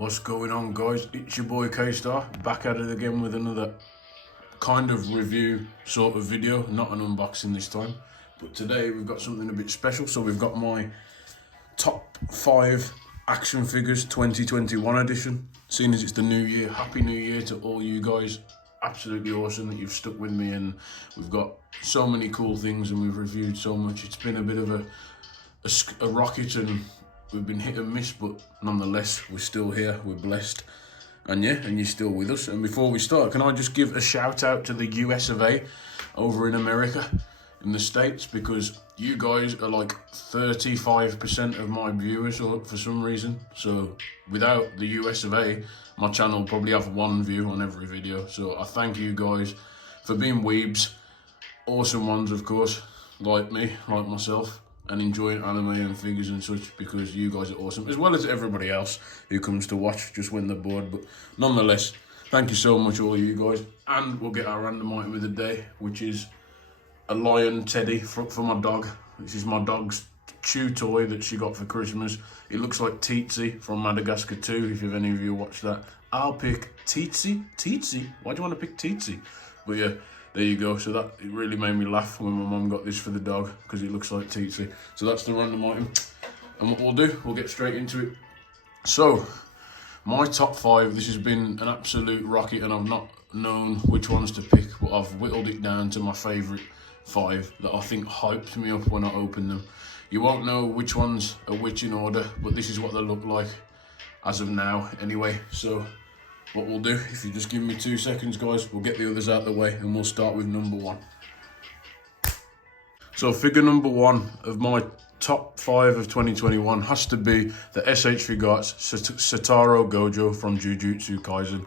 What's going on, guys? It's your boy K-Star, back at it again with another kind of review sort of video, not an unboxing this time. But today we've got something a bit special. So we've got my top 5 action figures 2021 edition. Seeing as it's the new year, happy new year to all you guys. Absolutely awesome that you've stuck with me, and we've got so many cool things and we've reviewed so much. It's been a bit of a rocket, and we've been hit and miss, but nonetheless, we're still here, we're blessed. And yeah, and you're still with us. And before we start, can I just give a shout out to the US of A over in America, in the States, because you guys are like 35% of my viewers for some reason. So without the US of A, my channel will probably have 1 view on every video. So I thank you guys for being weebs, awesome ones of course, like me, like myself, and enjoying anime and figures and such, because you guys are awesome, as well as everybody else who comes to watch just when they're bored. But nonetheless, thank you so much, all you guys. And we'll get our random item of the day, which is a lion teddy for my dog. This is my dog's chew toy that she got for Christmas. It looks like Tsetse from Madagascar 2, if any of you watched that. I'll pick Tsetse. Tsetse? Why do you want to pick Tsetse? But yeah, there you go. So that, it really made me laugh when my mum got this for the dog, because it looks like Tsetse. So that's the random item. And what we'll do, we'll get straight into it. So, my top 5, this has been an absolute rocket, and I've not known which ones to pick, but I've whittled it down to my favourite 5 that I think hyped me up when I opened them. You won't know which ones are which in order, but this is what they look like as of now anyway. So what we'll do, if you just give me 2 seconds, guys, we'll get the others out of the way and we'll start with number 1. So figure number 1 of my top 5 of 2021 has to be the SH Figuarts Satoru Gojo from Jujutsu Kaisen.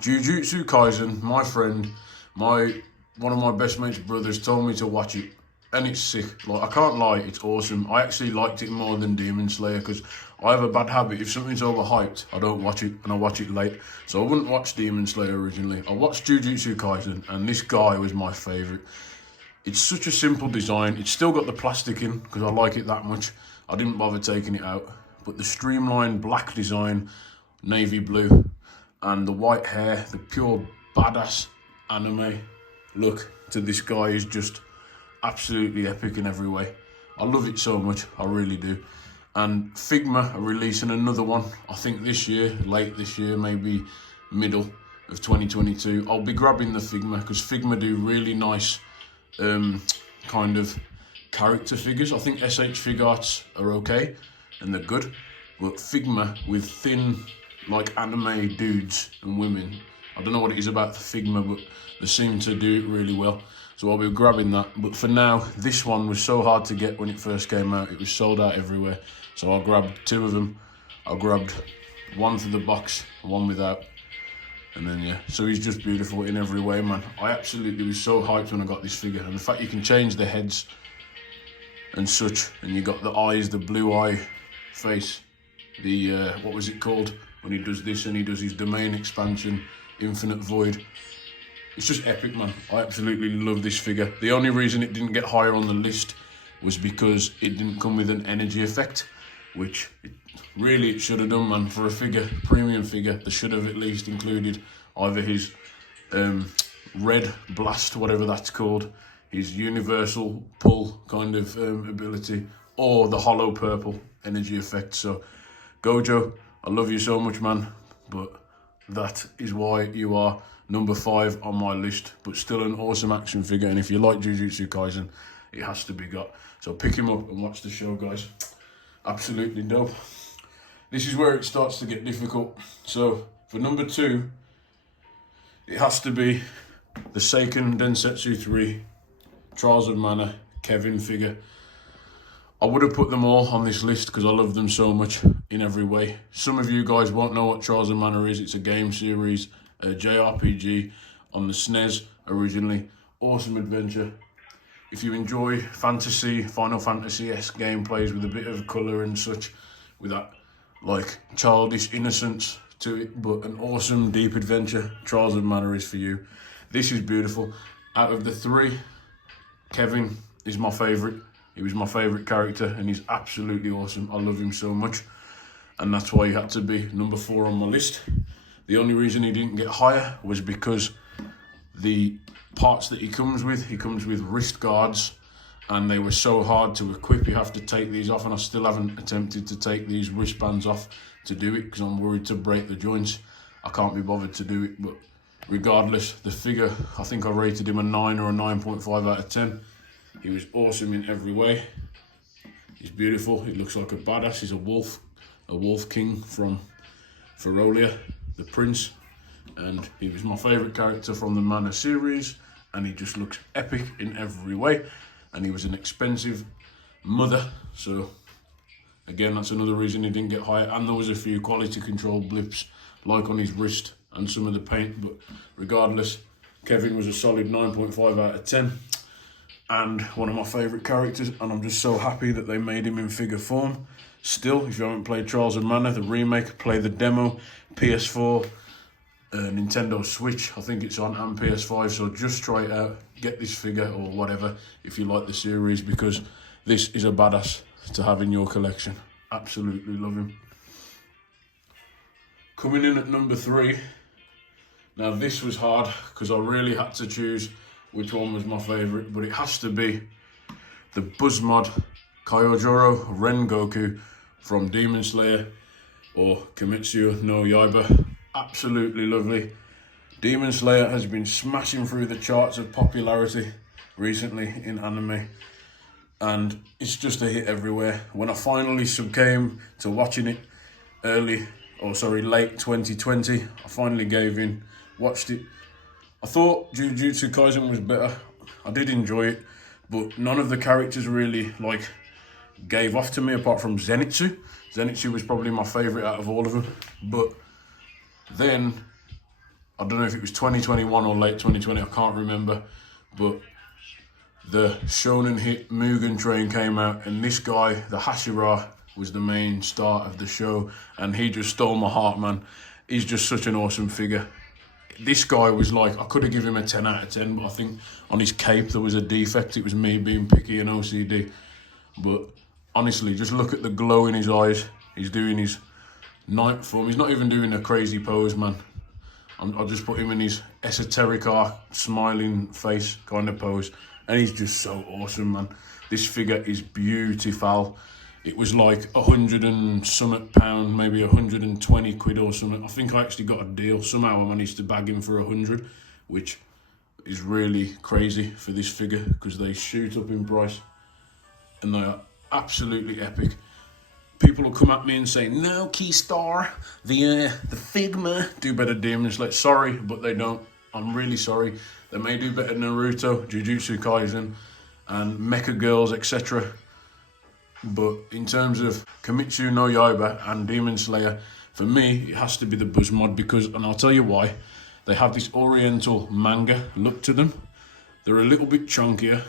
Jujutsu Kaisen, my friend, one of my best mate's brothers told me to watch it, and it's sick. Like, I can't lie, it's awesome. I actually liked it more than Demon Slayer, because I have a bad habit. If something's overhyped, I don't watch it, and I watch it late. So I wouldn't watch Demon Slayer originally. I watched Jujutsu Kaisen, and this guy was my favourite. It's such a simple design. It's still got the plastic in, because I like it that much. I didn't bother taking it out. But the streamlined black design, navy blue, and the white hair, the pure badass anime look to this guy is just absolutely epic in every way. I love it so much, I really do. And Figma are releasing another one, I think this year, late this year, maybe middle of 2022. I'll be grabbing the Figma, because Figma do really nice kind of character figures. I think SH Figuarts are okay and they're good, but Figma with thin, like, anime dudes and women, I don't know what it is about the Figma, but they seem to do it really well. So I'll be grabbing that. But for now, this one was so hard to get when it first came out. It was sold out everywhere. So I grabbed 2 of them. I grabbed 1 for the box, 1 without. And then, yeah. So he's just beautiful in every way, man. I absolutely was so hyped when I got this figure. And the fact you can change the heads and such. And you got the eyes, the blue eye face. The, what was it called? When he does this and he does his domain expansion, Infinite Void. It's just epic, man. I absolutely love this figure. The only reason it didn't get higher on the list was because it didn't come with an energy effect, which it should have done, man. For a figure, premium figure, they should have at least included either his red blast, whatever that's called, his universal pull kind of ability, or the hollow purple energy effect. So, Gojo, I love you so much, man, but that is why you are number 5 on my list, but still an awesome action figure. And if you like Jujutsu Kaisen, it has to be got. So pick him up and watch the show, guys. Absolutely dope. This is where it starts to get difficult. So for number 2, it has to be the Seiken Densetsu 3 Trials of Mana Kevin figure. I would have put them all on this list because I love them so much in every way. Some of you guys won't know what Trials of Mana is. It's a game series, a JRPG on the SNES originally. Awesome adventure. If you enjoy fantasy, Final Fantasy-esque gameplays with a bit of colour and such, with that like childish innocence to it, but an awesome deep adventure, Trials of Mana is for you. This is beautiful. Out of the 3, Kevin is my favourite. He was my favourite character and he's absolutely awesome. I love him so much. and that's why he had to be number 4 on my list. The only reason he didn't get higher was because the parts that he comes with wrist guards, and they were so hard to equip. You have to take these off, and I still haven't attempted to take these wristbands off to do it because I'm worried to break the joints. I can't be bothered to do it, but regardless, the figure, I think I rated him a 9 or a 9.5 out of 10. He was awesome in every way. He's beautiful. He looks like a badass. He's a wolf king from Ferolia, the prince, and he was my favourite character from the Mana series, and he just looks epic in every way. And he was an expensive mother, so again, that's another reason he didn't get higher. And there was a few quality control blips, like on his wrist and some of the paint, but regardless, Kevin was a solid 9.5 out of 10, and one of my favourite characters, and I'm just so happy that they made him in figure form. Still, if you haven't played Trials of Mana, the remake, play the demo, PS4, Nintendo Switch, I think it's on, and PS5, so just try it out, get this figure or whatever if you like the series, because this is a badass to have in your collection. Absolutely love him. Coming in at number 3, now this was hard because I really had to choose which one was my favourite, but it has to be the BuzzMod Kyōjurō Rengoku from Demon Slayer, or Kimetsu no Yaiba. Absolutely lovely. Demon Slayer has been smashing through the charts of popularity recently in anime, and it's just a hit everywhere. When I finally came to watching it late 2020, I finally gave in, watched it. I thought Jujutsu Kaisen was better. I did enjoy it, but none of the characters really gave off to me apart from Densetsu. Densetsu was probably my favourite out of all of them. But then, I don't know if it was 2021 or late 2020, I can't remember, but the shonen hit Mugen Train came out, and this guy, the Hashira, was the main star of the show, and he just stole my heart, man. He's just such an awesome figure. This guy was I could have given him a 10 out of 10, but I think on his cape there was a defect. It was me being picky and OCD. But honestly, just look at the glow in his eyes. He's doing his night form. He's not even doing a crazy pose, man. I'll just put him in his esoteric smiling face kind of pose, and he's just so awesome, man. This figure is beautiful. It was like 100 and something pound, maybe 120 quid or something. I think I actually got a deal. Somehow I managed to bag him for 100, which is really crazy for this figure because they shoot up in price and they are absolutely epic. People will come at me and say, no, Keystar, the Figma do better Demon Slayer. Sorry, but they don't. I'm really sorry. They may do better than Naruto, Jujutsu Kaisen, and Mecha Girls, etc. But in terms of Kimetsu no Yaiba and Demon Slayer, for me, it has to be the BuzzMod because, and I'll tell you why, they have this oriental manga look to them. They're a little bit chunkier,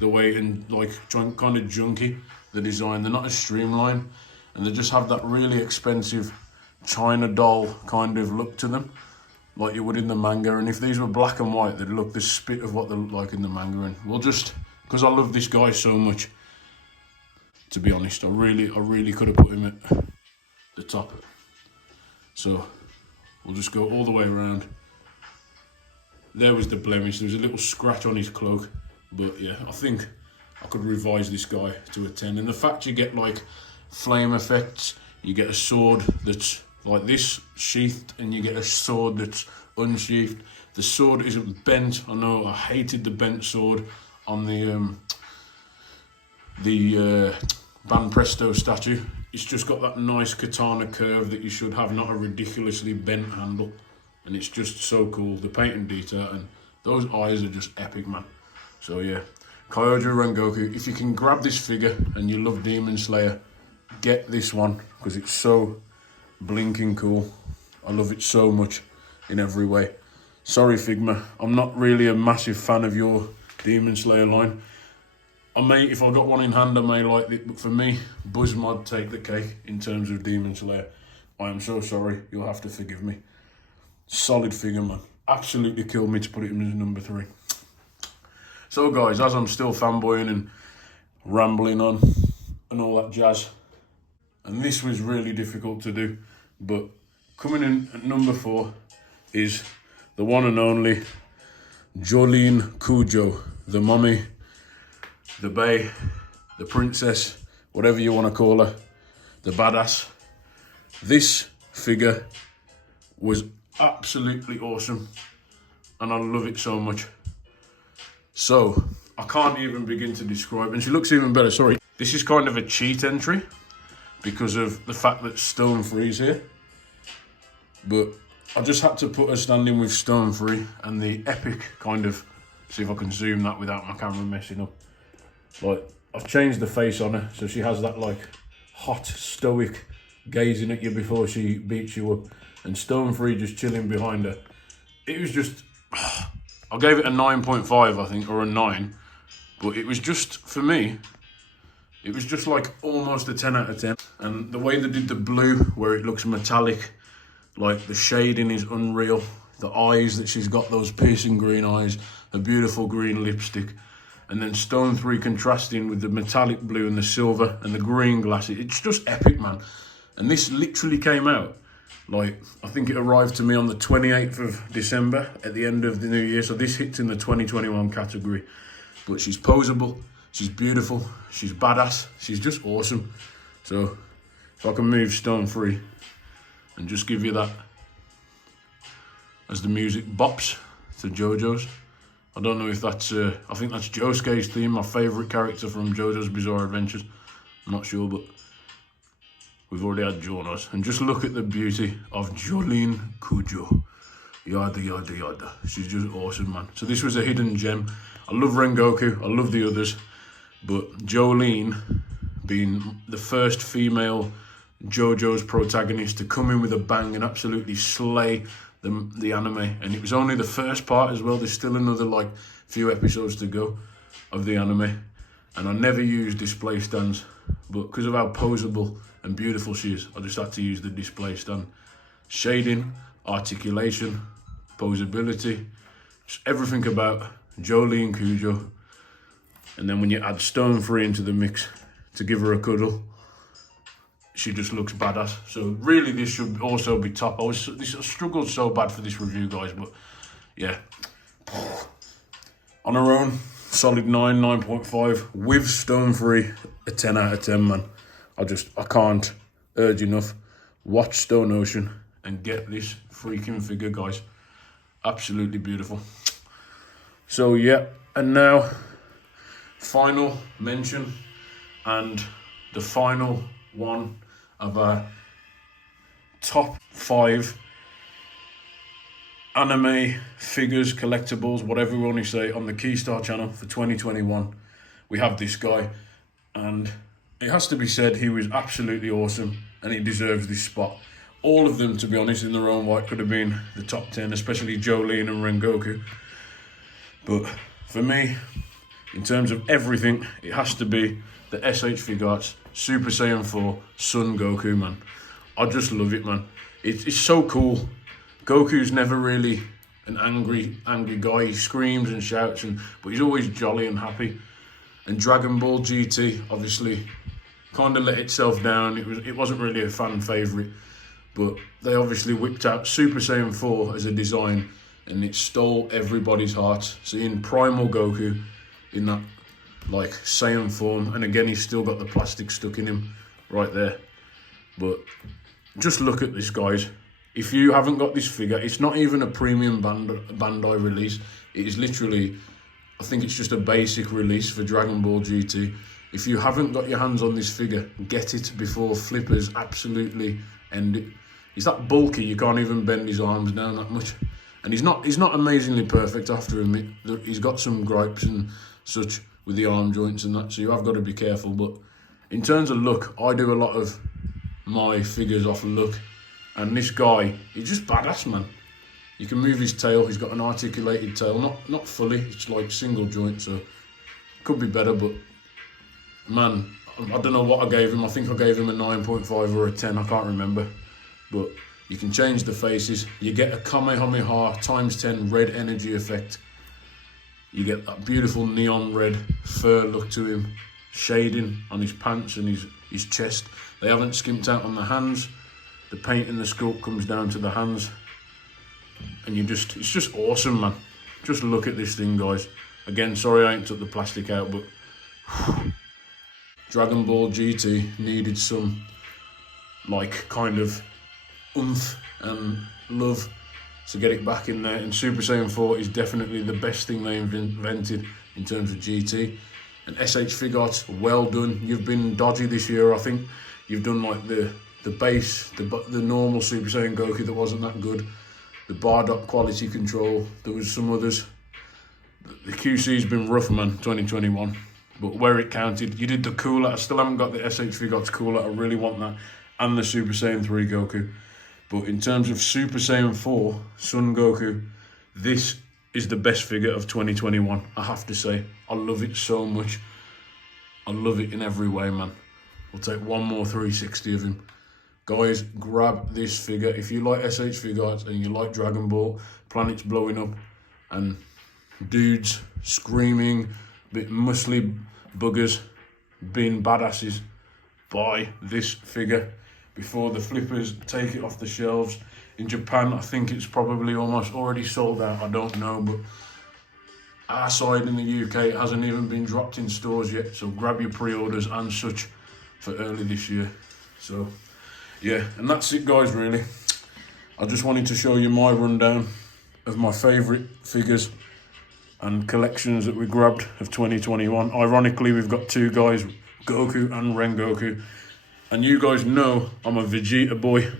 the way, and kind of junky, the design. They're not as streamlined, and they just have that really expensive China doll kind of look to them, like you would in the manga. And if these were black and white, they'd look the spit of what they're like in the manga. And we'll just, because I love this guy so much, to be honest, I really could have put him at the top. So we'll just go all the way around. There was the blemish. There was a little scratch on his cloak, but yeah, I think I could revise this guy to a 10. And the fact you get flame effects, you get a sword that's like this sheathed, and you get a sword that's unsheathed. The sword isn't bent. I know I hated the bent sword on the Ban Presto statue. It's just got that nice katana curve that you should have, not a ridiculously bent handle. And it's just so cool. The paint and detail, and those eyes are just epic, man. So yeah, Kyōjurō Rengoku. If you can grab this figure and you love Demon Slayer, get this one because it's so blinking cool. I love it so much in every way. Sorry, Figma, I'm not really a massive fan of your Demon Slayer line. I may, if I got one in hand, I may like it, but for me, BuzzMod take the cake in terms of Demon Slayer. I am so sorry, you'll have to forgive me. Solid figure, man. Absolutely killed me to put it in as number 3. So guys, as I'm still fanboying and rambling on and all that jazz, And this was really difficult to do. But coming in at number 4 is the one and only Jolyne Kujo, the mummy, the bae, the princess, whatever you want to call her, the badass. This figure was absolutely awesome and I love it so much. So I can't even begin to describe, and she looks even better, sorry. This is kind of a cheat entry because of the fact that Stone Free's here. But I just had to put her standing with Stone Free and the epic kind of, see if I can zoom that without my camera messing up. Like, I've changed the face on her so she has that like hot, stoic gazing at you before she beats you up, and Stone Free just chilling behind her. It was just, I gave it a 9.5 I think, or a 9, but it was just, for me, it was just like almost a 10 out of 10. And the way they did the blue, where it looks metallic, like the shading is unreal. The eyes that she's got, those piercing green eyes, the beautiful green lipstick, and then Stone 3 contrasting with the metallic blue and the silver and the green glasses. It's just epic, man. And this literally came out, like, I think it arrived to me on the 28th of December at the end of the new year. So this hits in the 2021 category. But she's poseable, she's beautiful, she's badass, she's just awesome. So if I can move Stone 3 and just give you that as the music bops to JoJo's. I don't know if that's, I think that's Josuke's theme, my favourite character from JoJo's Bizarre Adventures. I'm not sure, but we've already had Jonas. And just look at the beauty of Jolyne Kujo. Yada, yada, yada. She's just awesome, man. So this was a hidden gem. I love Rengoku, I love the others, but Jolyne, being the first female JoJo's protagonist to come in with a bang and absolutely slay the anime, and it was only the first part as well. There's still another like few episodes to go of the anime, and I never used display stands, but because of how poseable and beautiful she is, I just had to use the display stand. Shading, articulation, posability, just everything about Jolyne Kujo. And then when you add Stone Free into the mix to give her a cuddle, she just looks badass. So really this should also be top. I struggled so bad for this review, guys, but yeah. On her own, solid 9, 9.5. With Stone Free, a 10 out of 10, man. I can't urge enough. Watch Stone Ocean and get this freaking figure, guys. Absolutely beautiful. So yeah, and now, final mention and the final one of our top 5 anime figures, collectibles, whatever we want to say, on the Keystar channel for 2021. We have this guy, and it has to be said, he was absolutely awesome and he deserves this spot. All of them, to be honest, in their own right could have been the top 10, especially Jolyne and Rengoku. But for me, in terms of everything, it has to be the SH Figuarts Super Saiyan 4 Son Goku, man. I just love it, man. It's so cool. Goku's never really an angry guy. He screams and shouts, but he's always jolly and happy. And Dragon Ball GT, obviously, kind of let itself down. It wasn't really a fan favourite, but they obviously whipped out Super Saiyan 4 as a design, and it stole everybody's hearts. Seeing Primal Goku in that like Saiyan form, and again he's still got the plastic stuck in him right there. But just look at this, guys. If you haven't got this figure, it's not even a premium Bandai release. It is literally, I think it's just a basic release for Dragon Ball GT. If you haven't got your hands on this figure, get it before flippers absolutely end it. He's that bulky, you can't even bend his arms down that much. And he's not amazingly perfect, I have to admit. He's got some gripes and such with the arm joints and that, so you have got to be careful. But in terms of look, I do a lot of my figures off look, and this guy, he's just badass, man. You can move his tail, he's got an articulated tail, not fully, it's like single joint, so could be better, but man, I don't know what I gave him. I think I gave him a 9.5 or a 10, I can't remember. But you can change the faces, you get a Kamehameha ×10 red energy effect. You get that beautiful neon red fur look to him, shading on his pants and his his chest. They haven't skimped out on the hands. The paint and the sculpt comes down to the hands. And it's just awesome, man. Just look at this thing, guys. Again, sorry I ain't took the plastic out, but Dragon Ball GT needed some, like, kind of oomph and love to get it back in there. And Super Saiyan 4 is definitely the best thing they invented in terms of GT. And SH Figuarts, well done. You've been dodgy this year, I think. You've done like the base, the normal Super Saiyan Goku that wasn't that good. The Bardock quality control. There was some others. The QC's been rough, man, 2021. But where it counted, you did the cooler. I still haven't got the SH Figuarts cooler. I really want that. And the Super Saiyan 3 Goku. But in terms of Super Saiyan 4, Son Goku, this is the best figure of 2021, I have to say. I love it so much. I love it in every way, man. We'll take one more 360 of him. Guys, grab this figure. If you like SH Figuarts and you like Dragon Ball, planets blowing up, and dudes screaming, bit muscly buggers being badasses, buy this figure before the flippers take it off the shelves. In Japan, I think it's probably almost already sold out. I don't know, but our side in the UK, it hasn't even been dropped in stores yet. So grab your pre-orders and such for early this year. So yeah, and that's it, guys, really. I just wanted to show you my rundown of my favourite figures and collections that we grabbed of 2021. Ironically, we've got two guys, Goku and Rengoku. And you guys know I'm a Vegeta boy.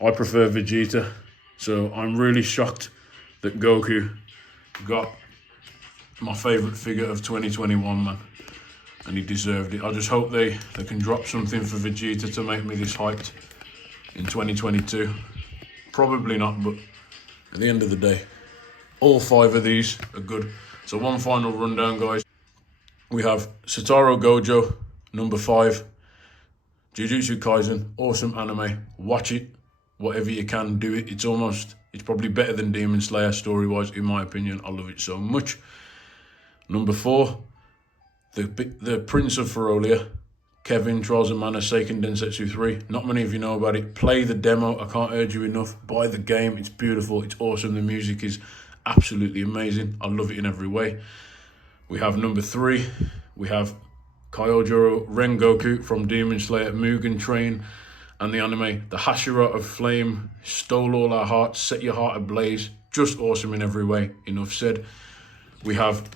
I prefer Vegeta. So I'm really shocked that Goku got my favourite figure of 2021, man. And he deserved it. I just hope they can drop something for Vegeta to make me this hyped in 2022. Probably not, but at the end of the day, all 5 of these are good. So one final rundown, guys. We have Satoru Gojo, number 5. Jujutsu Kaisen, awesome anime. Watch it, whatever you can, do it. It's probably better than Demon Slayer story-wise, in my opinion. I love it so much. Number 4, the Prince of Ferolia, Kevin, Trials of Mana, Seiken Densetsu 3. Not many of you know about it. Play the demo. I can't urge you enough. Buy the game. It's beautiful. It's awesome. The music is absolutely amazing. I love it in every way. We have number 3. We have Kyōjurō Rengoku from Demon Slayer, Mugen Train, and the anime. The Hashira of Flame stole all our hearts, set your heart ablaze. Just awesome in every way. Enough said. We have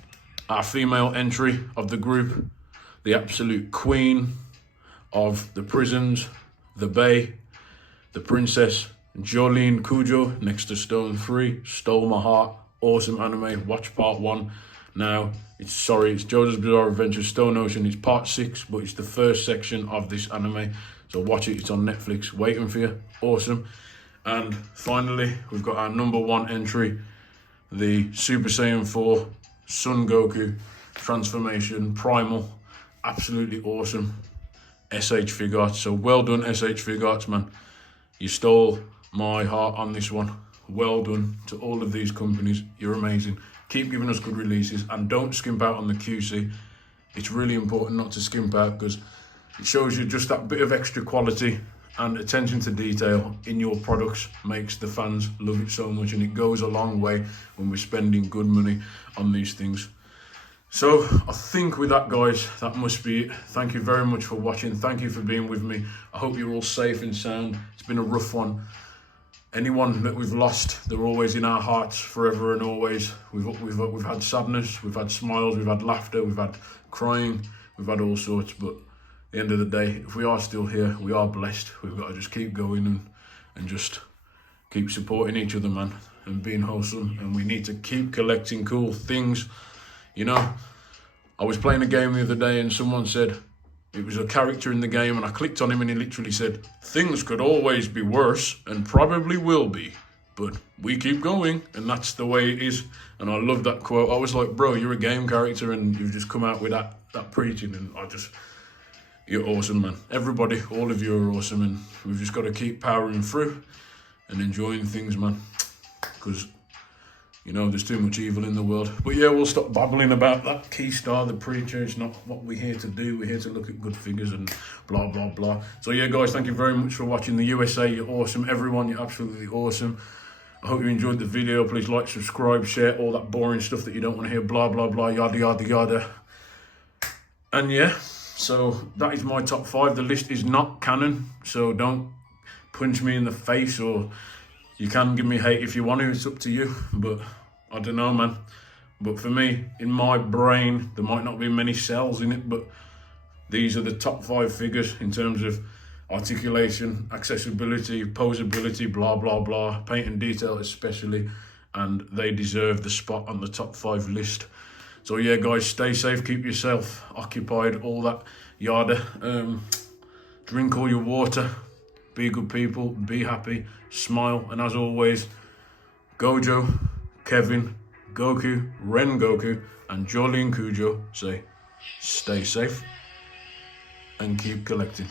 our female entry of the group, the absolute queen of the prisons, the Bay, the princess, Jolyne Kujo, next to Stone 3, stole my heart. Awesome anime. Watch part 1. Now, it's JoJo's Bizarre Adventure Stone Ocean. It's part 6, but it's the first section of this anime. So watch it. It's on Netflix. Waiting for you. Awesome. And finally, we've got our number 1 entry, the Super Saiyan 4 Son Goku transformation, primal. Absolutely awesome. SH Figuarts. So well done, SH Figuarts, man. You stole my heart on this one. Well done to all of these companies. You're amazing. Keep giving us good releases and don't skimp out on the QC. It's really important not to skimp out because it shows you just that bit of extra quality and attention to detail in your products makes the fans love it so much, and it goes a long way when we're spending good money on these things. So I think with that, guys, that must be it. Thank you very much for watching. Thank you for being with me. I hope you're all safe and sound. It's been a rough one. Anyone that we've lost, they're always in our hearts forever and always. We've had sadness, we've had smiles, we've had laughter, we've had crying, we've had all sorts. But at the end of the day, if we are still here, we are blessed. We've got to just keep going and just keep supporting each other, man, and being wholesome. And we need to keep collecting cool things. You know, I was playing a game the other day and someone said, it was a character in the game, and I clicked on him and he literally said, things could always be worse and probably will be, but we keep going, and that's the way it is. And I love that quote. I was like, bro, you're a game character and you've just come out with that preaching, and you're awesome, man. Everybody, all of you are awesome, and we've just got to keep powering through and enjoying things, man, because You know, there's too much evil in the world. But yeah, we'll stop babbling about that. Key Star, the preacher, it's not what we're here to do. We're here to look at good figures and blah, blah, blah. So yeah, guys, thank you very much for watching. The USA, you're awesome. Everyone, you're absolutely awesome. I hope you enjoyed the video. Please like, subscribe, share, all that boring stuff that you don't want to hear. Blah, blah, blah, yada, yada, yada. And yeah, so that is my top 5. The list is not canon, so don't punch me in the face, or you can give me hate if you want to. It's up to you, but I don't know, man. But for me, in my brain, there might not be many cells in it, but these are the top 5 figures in terms of articulation, accessibility, posability, blah, blah, blah, paint and detail especially, and they deserve the spot on the top 5 list. So yeah, guys, stay safe, keep yourself occupied, all that yada. Drink all your water, be good people, be happy, smile, and as always, Gojo, Kevin, Goku, Rengoku, and Jolyne Kujo say, stay safe and keep collecting.